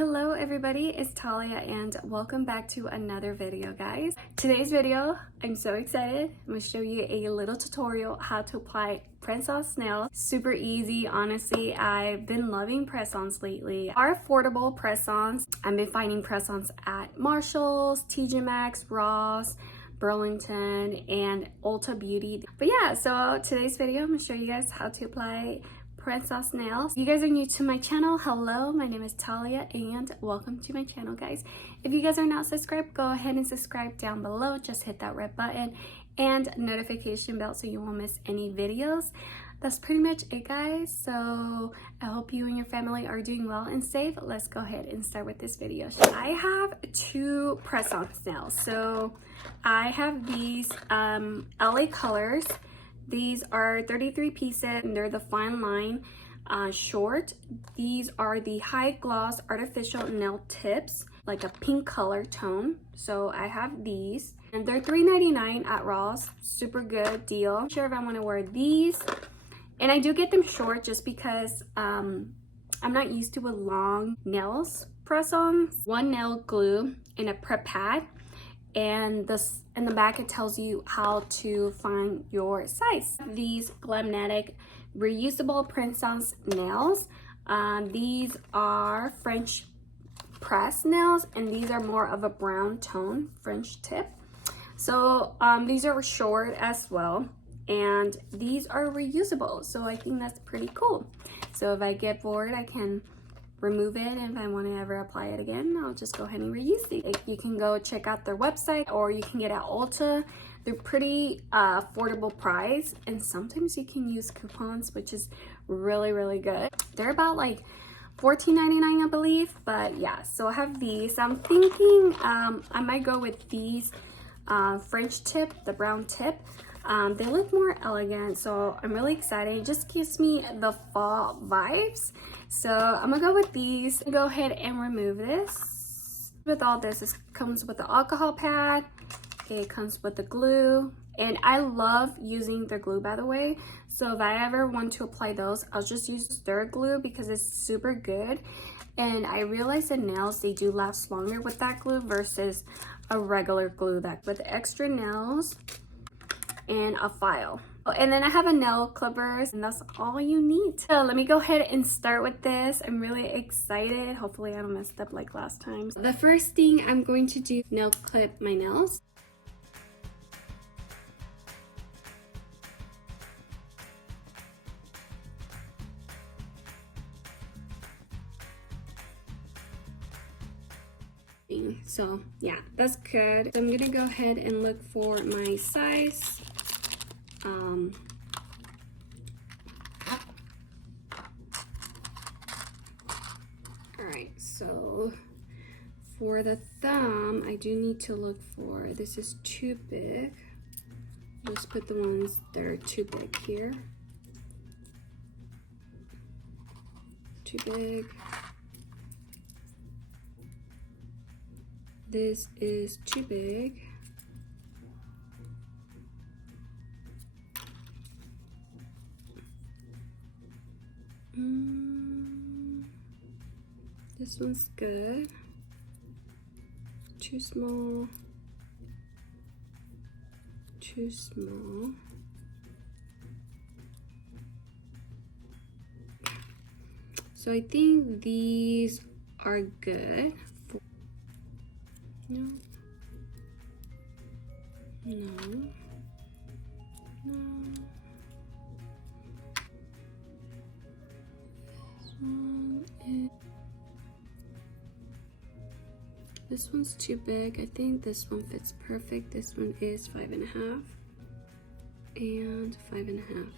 Hello everybody, it's Talia and welcome back to another video, guys. Today's video, I'm so excited. I'm going to show you a little tutorial how to apply press-ons nails. Super easy, honestly. I've been loving press-ons lately. Are affordable press-ons. I've been finding press-ons at Marshall's, TJ Maxx, Ross, Burlington, and Ulta Beauty. But yeah, so today's video, I'm going to show you guys how to apply press-ons nails. If you guys are new to my channel, hello, my name is Talia and welcome to my channel, guys. If you guys are not subscribed, go ahead and subscribe down below. Just hit that red button and notification bell so you won't miss any videos. That's pretty much it, guys. So I hope you and your family are doing well and safe. Let's go ahead and start with this video. I have two press-ons nails. So I have these LA colors. These are 33 pieces and they're the fine line short. These are the high gloss artificial nail tips, like a pink color tone. So I have these and they're $3.99 at Ross. Super good deal. I'm not sure if I want to wear these. And I do get them short just because I'm not used to with long nails press-ons. One nail glue in a prep pad. And this in the back it tells you how to find your size. These Glamnetic reusable press-ons nails. These are French press nails and these are more of a brown tone French tip. So these are short as well and these are reusable, so I think that's pretty cool. So if I get bored I can remove it, and if I want to ever apply it again, I'll just go ahead and reuse it. You can go check out their website or you can get at Ulta. They're pretty affordable price, and sometimes you can use coupons, which is really good. They're about like $14.99 I believe, but yeah. So I have these. I'm thinking I might go with these French tip, the brown tip. They look more elegant, so I'm really excited. It just gives me the fall vibes. So I'm gonna go with these. Go ahead and remove this. With all this, it comes with the alcohol pad. It comes with the glue. And I love using the glue, by the way. So if I ever want to apply those, I'll just use their glue because it's super good. And I realize the nails, they do last longer with that glue versus a regular glue. That with extra nails and a file. And then I have a nail clippers, and that's all you need. So let me go ahead and start with this. I'm really excited. Hopefully I don't mess up like last time. The first thing I'm going to do, nail clip my nails. So yeah, that's good. I'm gonna go ahead and look for my size. All right, so for the thumb, I do need to look for, this is too big. Just put the ones that are too big here. Too big. This is too big. This one's good. Too small. Too small. So I think these are good. No. No. No. This one's too big. I think this one fits perfect. This one is 5.5 and 5.5.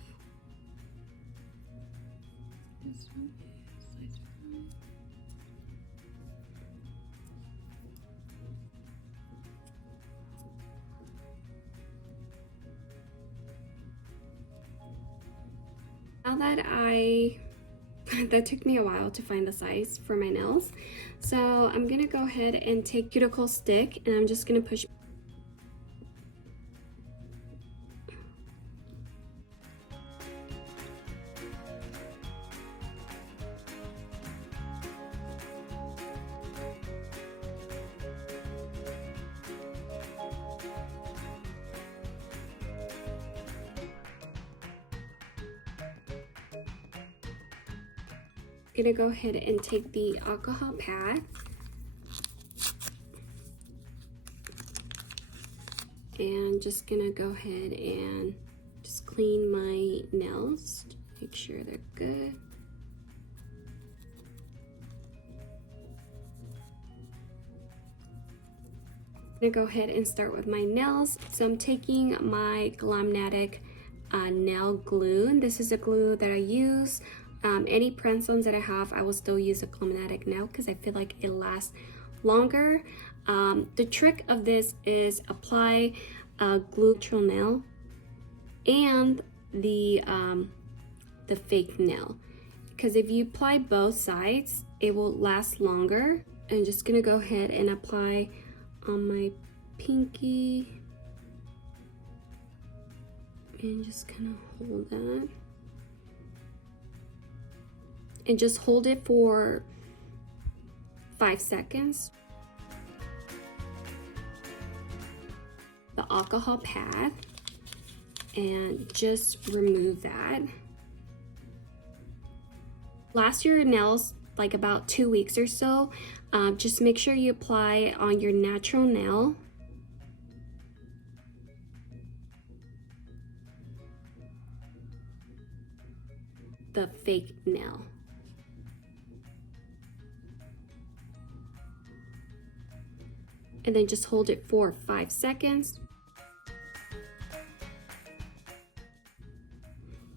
This one is size 5. Now that that took me a while to find the size for my nails. So I'm gonna go ahead and take cuticle stick and I'm just gonna push. gonna go ahead and take the alcohol pad and just gonna go ahead and just clean my nails, make sure they're good. I'm gonna go ahead and start with my nails. So I'm taking my Glamnetic nail glue, and this is a glue that I use. Any press-ons that I have, I will still use a Glamnetic nail because I feel like it lasts longer. The trick of this is apply glue natural nail and the fake nail, because if you apply both sides, it will last longer. I'm just gonna go ahead and apply on my pinky and just kind of hold that and just hold it for 5 seconds. The alcohol pad, and just remove that. Last your nails like about 2 weeks or so. Just make sure you apply on your natural nail. The fake nail. And then just hold it for 5 seconds.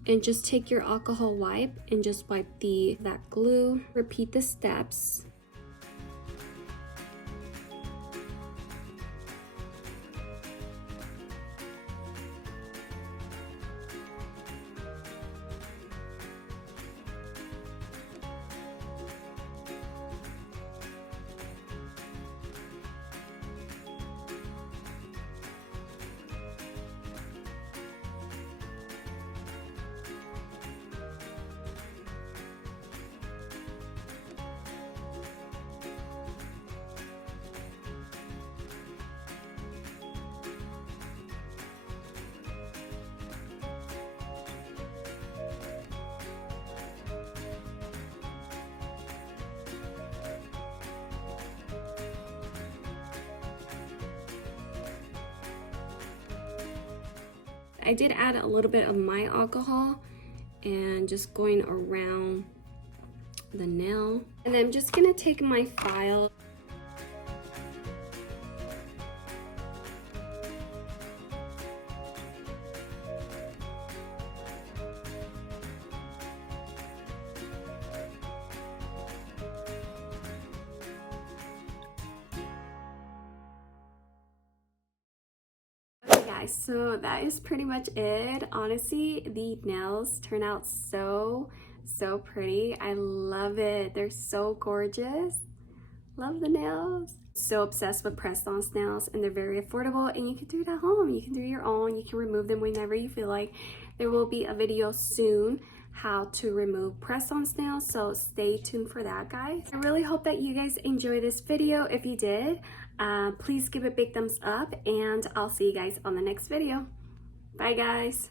And just take your alcohol wipe and just wipe that glue. Repeat the steps. I did add a little bit of my alcohol and just going around the nail. And then I'm just gonna take my file. Guys, so that is pretty much it. Honestly, the nails turn out so pretty. I love it. They're so gorgeous. Love the nails. So obsessed with press-on nails, and they're very affordable, and you can do it at home. You can do your own. You can remove them whenever you feel like. There will be a video soon how to remove press-on nails, so stay tuned for that, guys. I really hope that you guys enjoyed this video. If you did, please give it a big thumbs up, and I'll see you guys on the next video. Bye, guys.